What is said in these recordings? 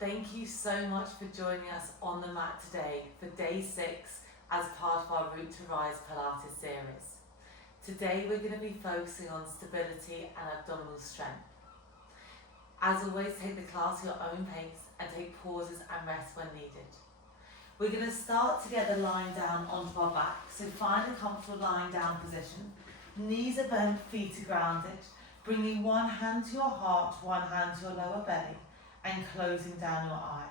Thank you so much for joining us on the mat today for day 6 as part of our Route to Rise Pilates series. Today we're going to be focusing on stability and abdominal strength. As always, take the class at your own pace and take pauses and rest when needed. We're going to start together lying down onto our back, so find a comfortable lying down position. Knees are bent, feet are grounded, bringing one hand to your heart, one hand to your lower belly, and closing down your eyes.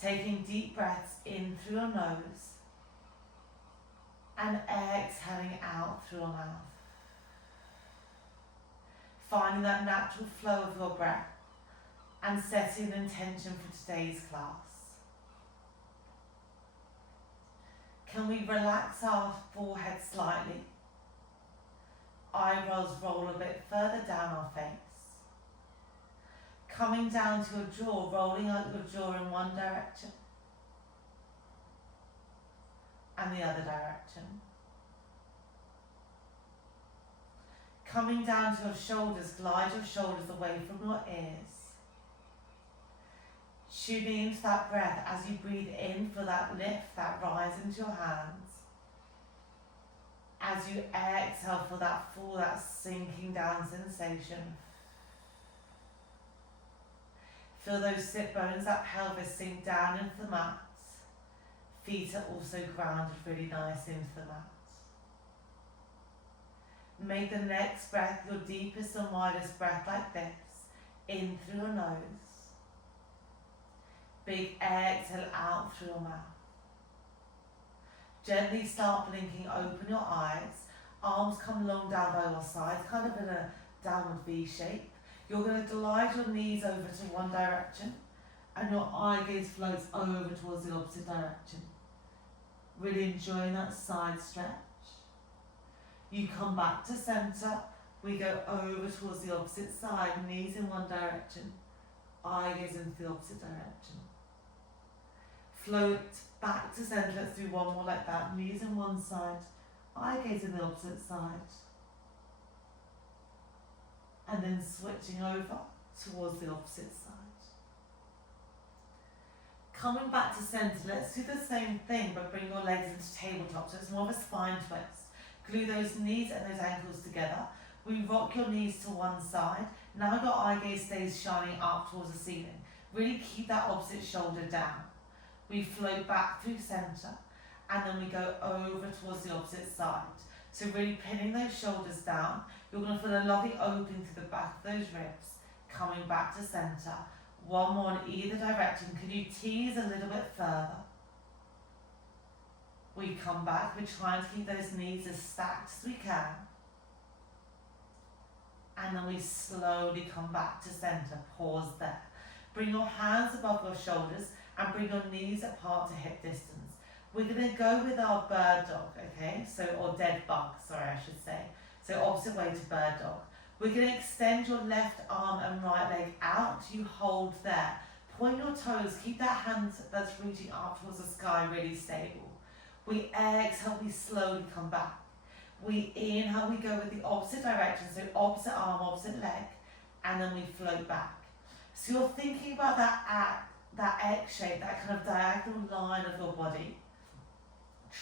Taking deep breaths in through your nose and exhaling out through your mouth. Finding that natural flow of your breath and setting an intention for today's class. Can we relax our forehead slightly? Eyebrows roll a bit further down our face. Coming down to your jaw, rolling out your jaw in one direction and the other direction. Coming down to your shoulders, glide your shoulders away from your ears. Tuning into that breath as you breathe in for that lift, that rise into your hands. As you exhale for that fall, that sinking down sensation. Feel those sit bones, that pelvis sink down into the mat. Feet are also grounded really nice into the mat. Make the next breath your deepest and widest breath like this. In through your nose. Big exhale out through your mouth. Gently start blinking, open your eyes. Arms come long down by your sides, kind of in a downward V shape. You're going to glide your knees over to one direction and your eye gaze floats over towards the opposite direction. Really enjoying that side stretch. You come back to center. We go over towards the opposite side, knees in one direction, eye gaze into the opposite direction. Float back to center. Let's do one more like that. Knees in one side, eye gaze in the opposite side. And then switching over towards the opposite side. Coming back to center, let's do the same thing, but bring your legs into tabletop, so it's more of a spine twist. Glue those knees and those ankles together. We rock your knees to one side. Now your eye gaze stays shining up towards the ceiling. Really keep that opposite shoulder down. We float back through center, and then we go over towards the opposite side. So really pinning those shoulders down. You're going to feel a lovely opening to the back of those ribs. Coming back to center. One more in either direction. Can you tease a little bit further? We come back. We're trying to keep those knees as stacked as we can. And then we slowly come back to center. Pause there. Bring your hands above your shoulders and bring your knees apart to hip distance. We're going to go with our bird dog, okay? So, or dead bug, sorry, I should say. So opposite way to bird dog. We're going to extend your left arm and right leg out. You hold there. Point your toes. Keep that hand that's reaching up towards the sky really stable. We exhale, we slowly come back. We inhale, we go with the opposite direction. So opposite arm, opposite leg. And then we float back. So you're thinking about that X shape, that kind of diagonal line of your body.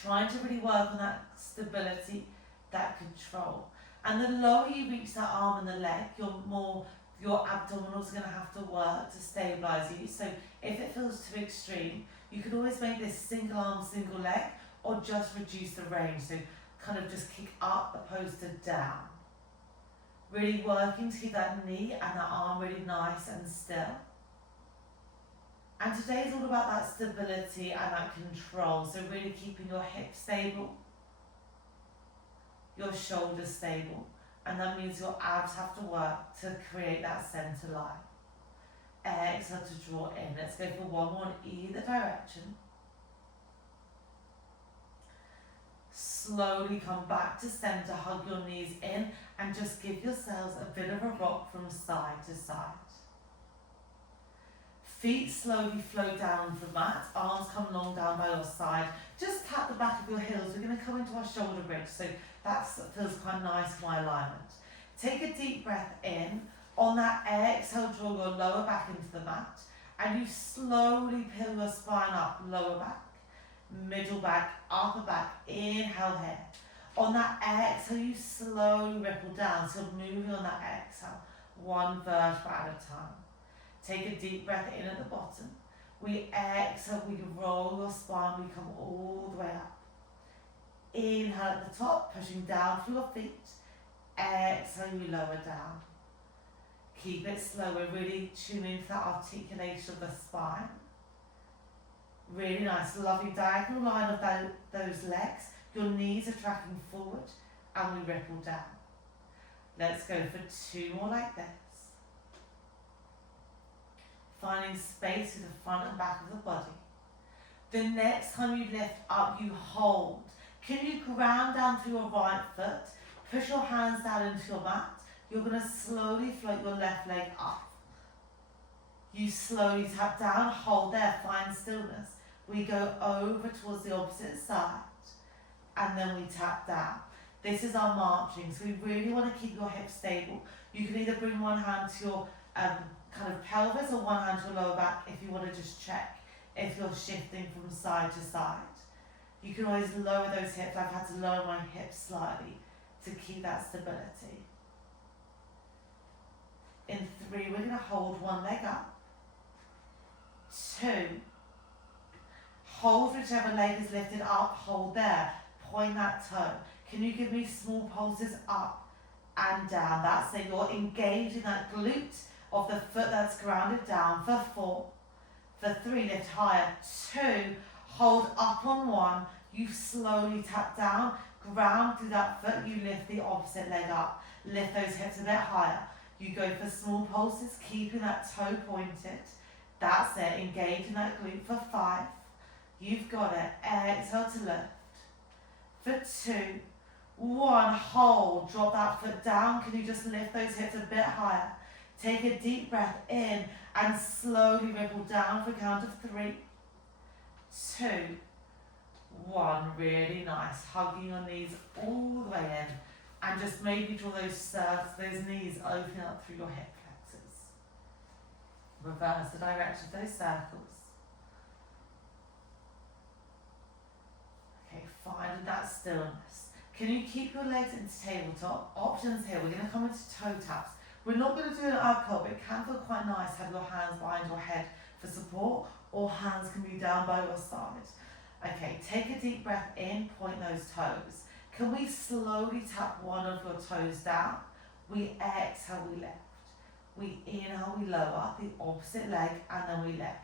Trying to really work on that stability, that control. And the lower you reach that arm and the leg, your abdominals are going to have to work to stabilize you. So if it feels too extreme, you can always make this single arm, single leg, or just reduce the range. So kind of just kick up opposed to down. Really working to keep that knee and that arm really nice and still. And today is all about that stability and that control. So really keeping your hips stable, your shoulders stable. And that means your abs have to work to create that center line. Exhale to draw in. Let's go for one more in either direction. Slowly come back to center, hug your knees in, and just give yourselves a bit of a rock from side to side. Feet slowly flow down the mat, arms come long down by your side. Just tap the back of your heels. We're going to come into our shoulder bridge, so that feels quite nice for my alignment. Take a deep breath in. On that exhale, draw your lower back into the mat And you slowly peel your spine up, lower back, middle back, upper back, inhale here. On that exhale, you slowly ripple down, so moving on that exhale, one vertebra at a time. Take a deep breath in at the bottom. We exhale, we roll your spine, we come all the way up. Inhale at the top, pushing down through your feet. Exhale, you lower down. Keep it slow, we're really tuning into that articulation of the spine. Really nice, lovely diagonal line of those legs. Your knees are tracking forward and we ripple down. Let's go for 2 more like this. Finding space with the front and back of the body. The next time you lift up, you hold. Can you ground down through your right foot? Push your hands down into your mat. You're going to slowly float your left leg up. You slowly tap down, hold there, find stillness. We go over towards the opposite side and then we tap down. This is our marching, so we really want to keep your hips stable. You can either bring one hand to your kind of pelvis or one hand to your lower back if you want to just check if you're shifting from side to side. You can always lower those hips. I've had to lower my hips slightly to keep that stability. In 3, we're going to hold one leg up. 2, hold whichever leg is lifted up, hold there, point that toe. Can you give me small pulses up and down? That's it, you're engaging that glute of the foot that's grounded down. For 4, for 3, lift higher. 2, hold up on 1, you slowly tap down, ground through that foot, you lift the opposite leg up. Lift those hips a bit higher. You go for small pulses, keeping that toe pointed. That's it, engage in that glute. For 5, you've got it. Exhale to lift. For 2, 1, hold, drop that foot down. Can you just lift those hips a bit higher? Take a deep breath in and slowly ripple down for a count of 3, 2, 1. Really nice. Hugging your knees all the way in. And just maybe draw those knees opening up through your hip flexors. Reverse the direction of those circles. Okay, finding that stillness. Can you keep your legs into tabletop? Options here, we're going to come into toe taps. We're not going to do an up curl, but it can feel quite nice to have your hands behind your head for support, or hands can be down by your side. Okay, take a deep breath in, point those toes. Can we slowly tap one of your toes down? We exhale, we lift. We inhale, we lower the opposite leg, and then we lift.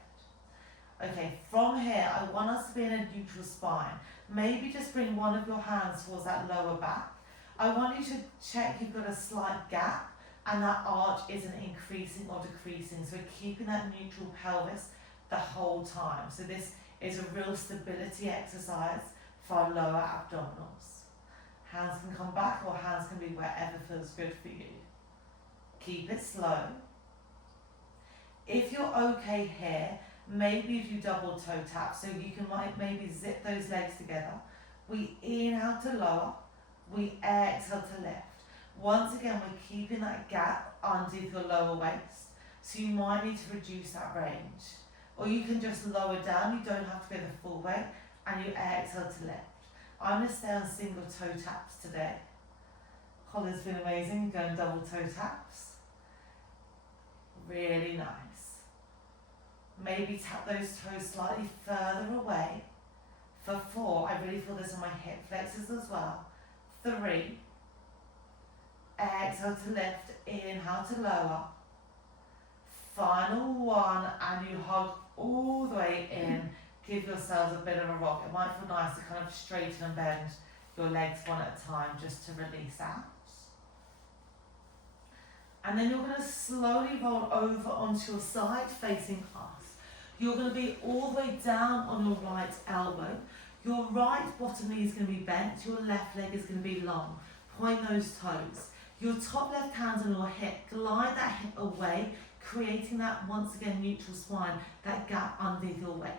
Okay, from here, I want us to be in a neutral spine. Maybe just bring one of your hands towards that lower back. I want you to check you've got a slight gap and that arch isn't increasing or decreasing. So we're keeping that neutral pelvis the whole time. So this is a real stability exercise for our lower abdominals. Hands can come back or hands can be wherever feels good for you. Keep it slow. If you're okay here, maybe you do double toe tap, so you can maybe zip those legs together. We inhale to lower, we exhale to lift. Once again, we're keeping that gap underneath your lower waist, so you might need to reduce that range. Or you can just lower down, you don't have to go the full way, and you exhale to lift. I'm going to stay on single toe taps today. Colin's been amazing, going double toe taps. Really nice. Maybe tap those toes slightly further away. For 4, I really feel this on my hip flexors as well. 3, exhale to lift, inhale to lower. Final 1, and you hug all the way in. Give yourselves a bit of a rock. It might feel nice to kind of straighten and bend your legs one at a time just to release out. And then you're going to slowly roll over onto your side facing us. You're going to be all the way down on your right elbow. Your right bottom knee is going to be bent. Your left leg is going to be long. Point those toes. Your top left hand's on your hip. Glide that hip away, creating that, once again, neutral spine, that gap underneath your waist.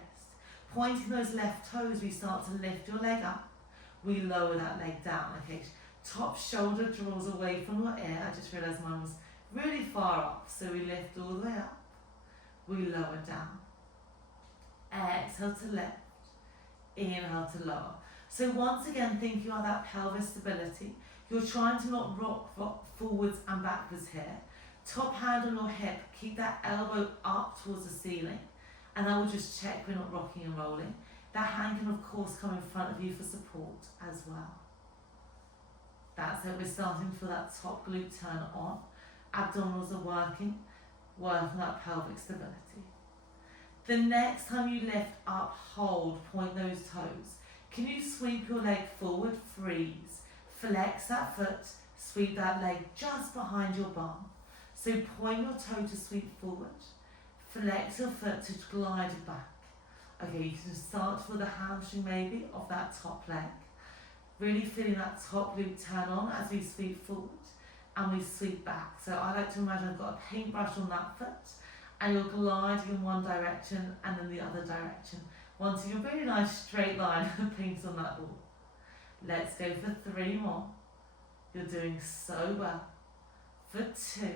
Pointing those left toes, we start to lift your leg up. We lower that leg down. Okay, top shoulder draws away from your ear. I just realised mine was really far up, so we lift all the way up. we lower down. Exhale to lift, inhale to lower. So once again, thinking about that pelvis stability, you're trying to not rock forwards and backwards here. Top hand on your hip, keep that elbow up towards the ceiling, and I will just check we're not rocking and rolling. That hand can of course come in front of you for support as well. That's it, we're starting to feel that top glute turn on. Abdominals are working that pelvic stability. The next time you lift up, hold, point those toes. Can you sweep your leg forward, freeze, flex that foot, sweep that leg just behind your bum. So point your toe to sweep forward, flex your foot to glide back. Okay, you can start with the hamstring maybe of that top leg. Really feeling that top glute turn on as we sweep forward and we sweep back. So I like to imagine I've got a paintbrush on that foot and you're gliding in one direction and then the other direction. Once you get a really nice straight line of paint on that ball. Let's go for 3 more. You're doing so well. For 2.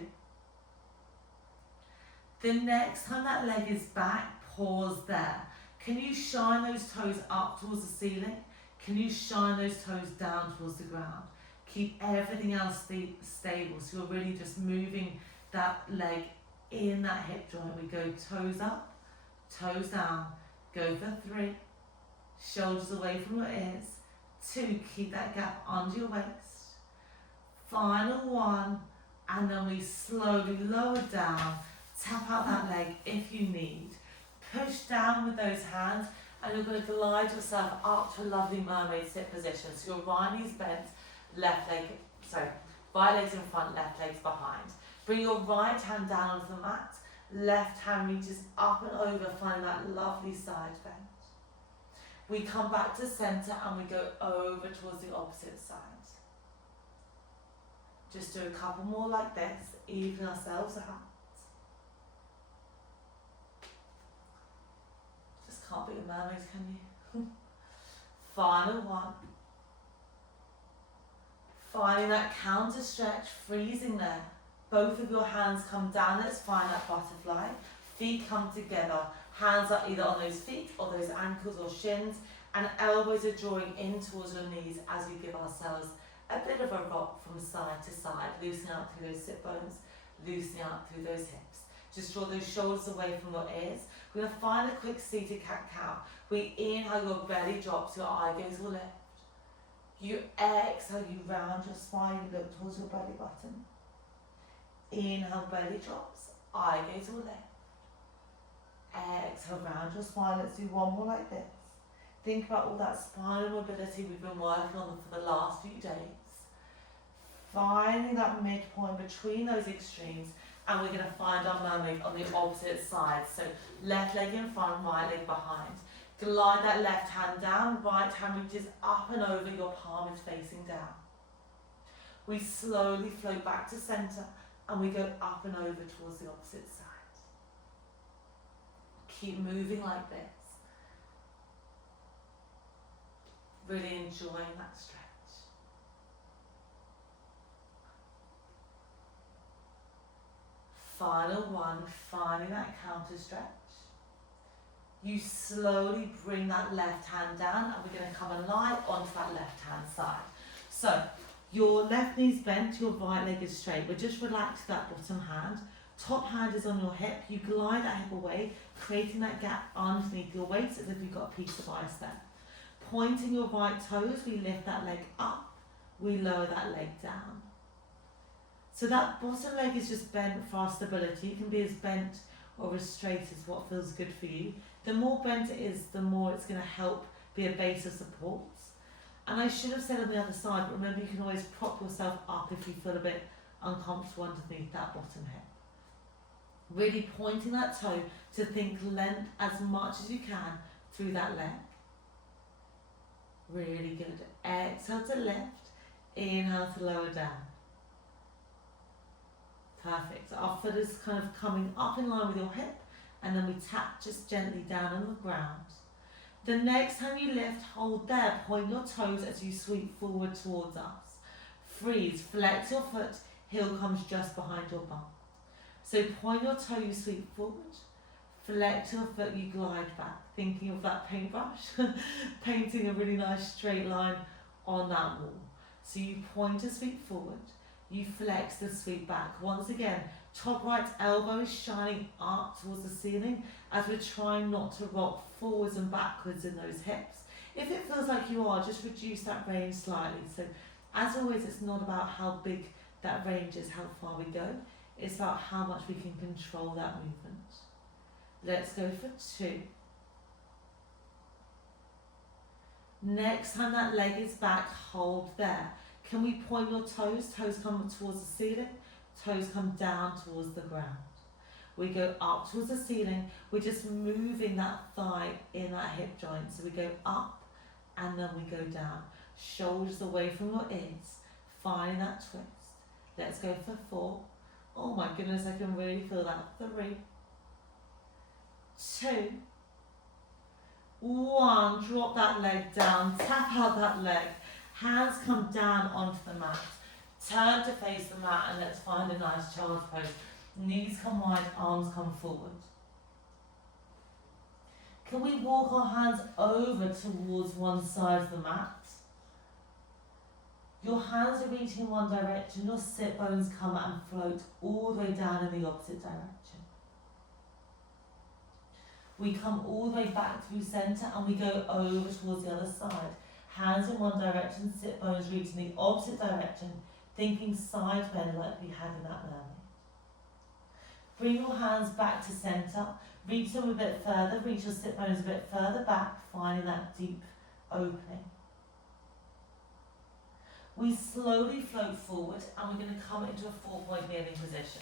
The next time that leg is back, pause there. Can you shine those toes up towards the ceiling? Can you shine those toes down towards the ground? Keep everything else stable. So you're really just moving that leg in that hip joint. We go toes up, toes down. Go for 3. Shoulders away from your ears. 2, keep that gap under your waist. Final 1, and then we slowly lower down. Tap out that leg if you need. Push down with those hands, and you're going to glide yourself up to a lovely mermaid sit position. So your right knee's bent, right leg's in front, left leg's behind. Bring your right hand down onto the mat. Left hand reaches up and over, finding that lovely side bend. We come back to center and we go over towards the opposite side. Just do a couple more like this, even ourselves out. Just can't beat the mermaids, can you? Final 1. Finding that counter stretch, freezing there. Both of your hands come down, let's find that butterfly. Feet come together, hands are either on those feet or those ankles or shins, and elbows are drawing in towards your knees as we give ourselves a bit of a rock from side to side, loosening out through those sit bones, loosening out through those hips. Just draw those shoulders away from your ears. We're going to find a quick seated cat-cow. We inhale, your belly drops, your eye gaze will lift. You exhale, you round your spine, you look towards your belly button. Inhale, belly drops, eye gaze will lift. Exhale, round your spine. Let's do 1 more like this. Think about all that spinal mobility we've been working on for the last few days. Finding that midpoint between those extremes, and we're going to find our mermaid on the opposite side. So left leg in front, right leg behind. Glide that left hand down, right hand reaches up and over, your palm is facing down. We slowly float back to center, and we go up and over towards the opposite side. Keep moving like this. Really enjoying that stretch. Final 1, finding that counter stretch. You slowly bring that left hand down, and we're going to come and lie onto that left hand side. So your left knee's bent, your right leg is straight. We're just relaxing that bottom hand. Top hand is on your hip. You glide that hip away, creating that gap underneath your waist as if you've got a piece of ice there. Pointing your right toes, we lift that leg up, we lower that leg down. So that bottom leg is just bent for our stability. It can be as bent or as straight as what feels good for you. The more bent it is, the more it's going to help be a base of support. And I should have said on the other side, but remember you can always prop yourself up if you feel a bit uncomfortable underneath that bottom hip. Really pointing that toe to think length as much as you can through that leg. Really good. Exhale to lift, inhale to lower down. Perfect. So our foot is kind of coming up in line with your hip, and then we tap just gently down on the ground. The next time you lift, hold there, point your toes as you sweep forward towards us. Freeze, flex your foot, heel comes just behind your bum. So point your toe, you sweep forward, Flex your foot, you glide back, thinking of that paintbrush, painting a really nice straight line on that wall. So you point your feet forward, you flex the feet back. Once again, top right elbow is shining up towards the ceiling as we're trying not to rock forwards and backwards in those hips. If it feels like you are, just reduce that range slightly. So as always, it's not about how big that range is, how far we go. It's about how much we can control that movement. Let's go for 2. Next time that leg is back, hold there. Can we point your toes? Toes come towards the ceiling, toes come down towards the ground. We go up towards the ceiling, we're just moving that thigh in that hip joint. So we go up and then we go down. Shoulders away from your ears, finding that twist. Let's go for 4. Oh my goodness, I can really feel that. 3, 2, 1. Drop that leg down, tap out that leg. Hands come down onto the mat. Turn to face the mat and let's find a nice child's pose. Knees come wide, arms come forward. Can we walk our hands over towards one side of the mat? Your hands are reaching in one direction, your sit bones come and float all the way down in the opposite direction. We come all the way back through centre and we go over towards the other side. Hands in one direction, sit bones reaching the opposite direction, thinking side bend like we had in that mermaid. Bring your hands back to centre, reach them a bit further, reach your sit bones a bit further back, finding that deep opening. We slowly float forward and we're going to come into a 4-point kneeling position.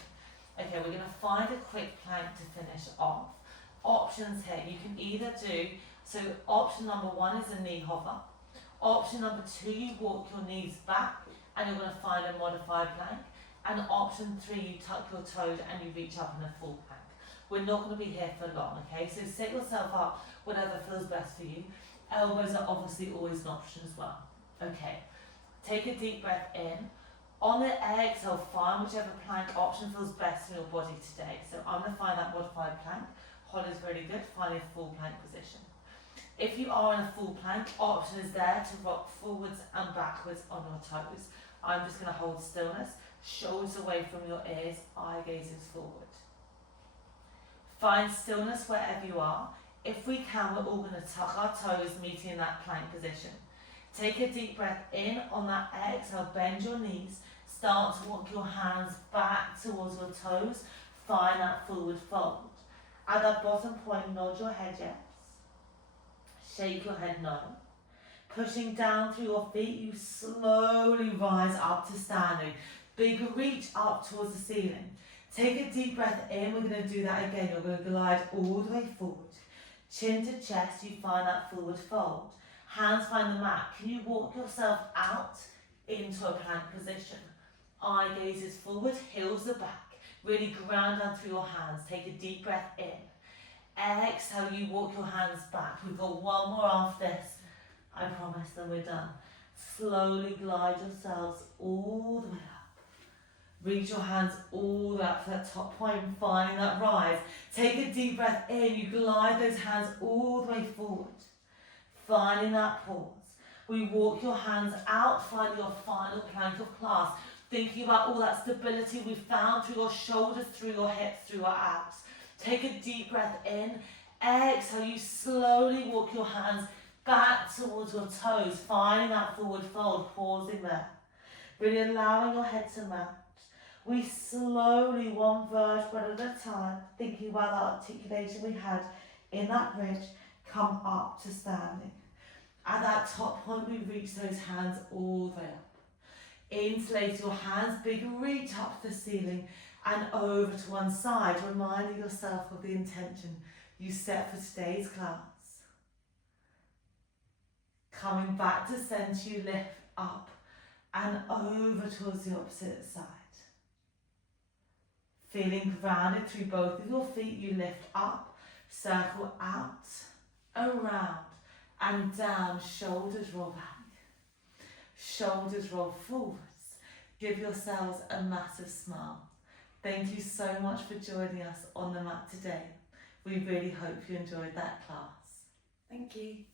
Okay, we're going to find a quick plank to finish off. Options here, you can either do, so option number 1 is a knee hover. Option number 2, you walk your knees back and you're going to find a modified plank. And option 3, you tuck your toes and you reach up in a full plank. We're not going to be here for long, okay? So set yourself up, whatever feels best for you. Elbows are obviously always an option as well. Okay, take a deep breath in. On the exhale, find whichever plank option feels best in your body today. So I'm going to find that modified plank. Hold is really good, find a full plank position. If you are in a full plank, option is there to rock forwards and backwards on your toes. I'm just going to hold stillness, shoulders away from your ears, eye gazes forward. Find stillness wherever you are. If we can, we're all going to tuck our toes, meeting in that plank position. Take a deep breath in. On that exhale, bend your knees. Start to walk your hands back towards your toes. Find that forward fold. At that bottom point, nod your head yes. Shake your head no. Pushing down through your feet, you slowly rise up to standing. Big reach up towards the ceiling. Take a deep breath in. We're going to do that again. You're going to glide all the way forward. Chin to chest, you find that forward fold. Hands find the mat. Can you walk yourself out into a plank position? Eye gazes forward, heels are back. Really ground down through your hands. Take a deep breath in. Exhale, you walk your hands back. We've got one more after this. I promise, then we're done. Slowly glide yourselves all the way up. Reach your hands all the way up to that top point, finding that rise. Take a deep breath in. You glide those hands all the way forward. Finding that pause. We walk your hands out, finding your final plank of class. Thinking about all that stability we found through your shoulders, through your hips, through your abs. Take a deep breath in. Exhale, you slowly walk your hands back towards your toes, finding that forward fold, pausing there. Really allowing your head to match. We slowly, one vertebra at a time, thinking about that articulation we had in that bridge, come up to standing. At that top point, we reach those hands all the way up. Interlace your hands, big reach up to the ceiling and over to one side, reminding yourself of the intention you set for today's class. Coming back to centre, you lift up and over towards the opposite side. Feeling grounded through both of your feet, you lift up, circle out, around and down, shoulders roll back. Shoulders roll forwards. Give yourselves a massive smile. Thank you so much for joining us on the mat today. We really hope you enjoyed that class. Thank you.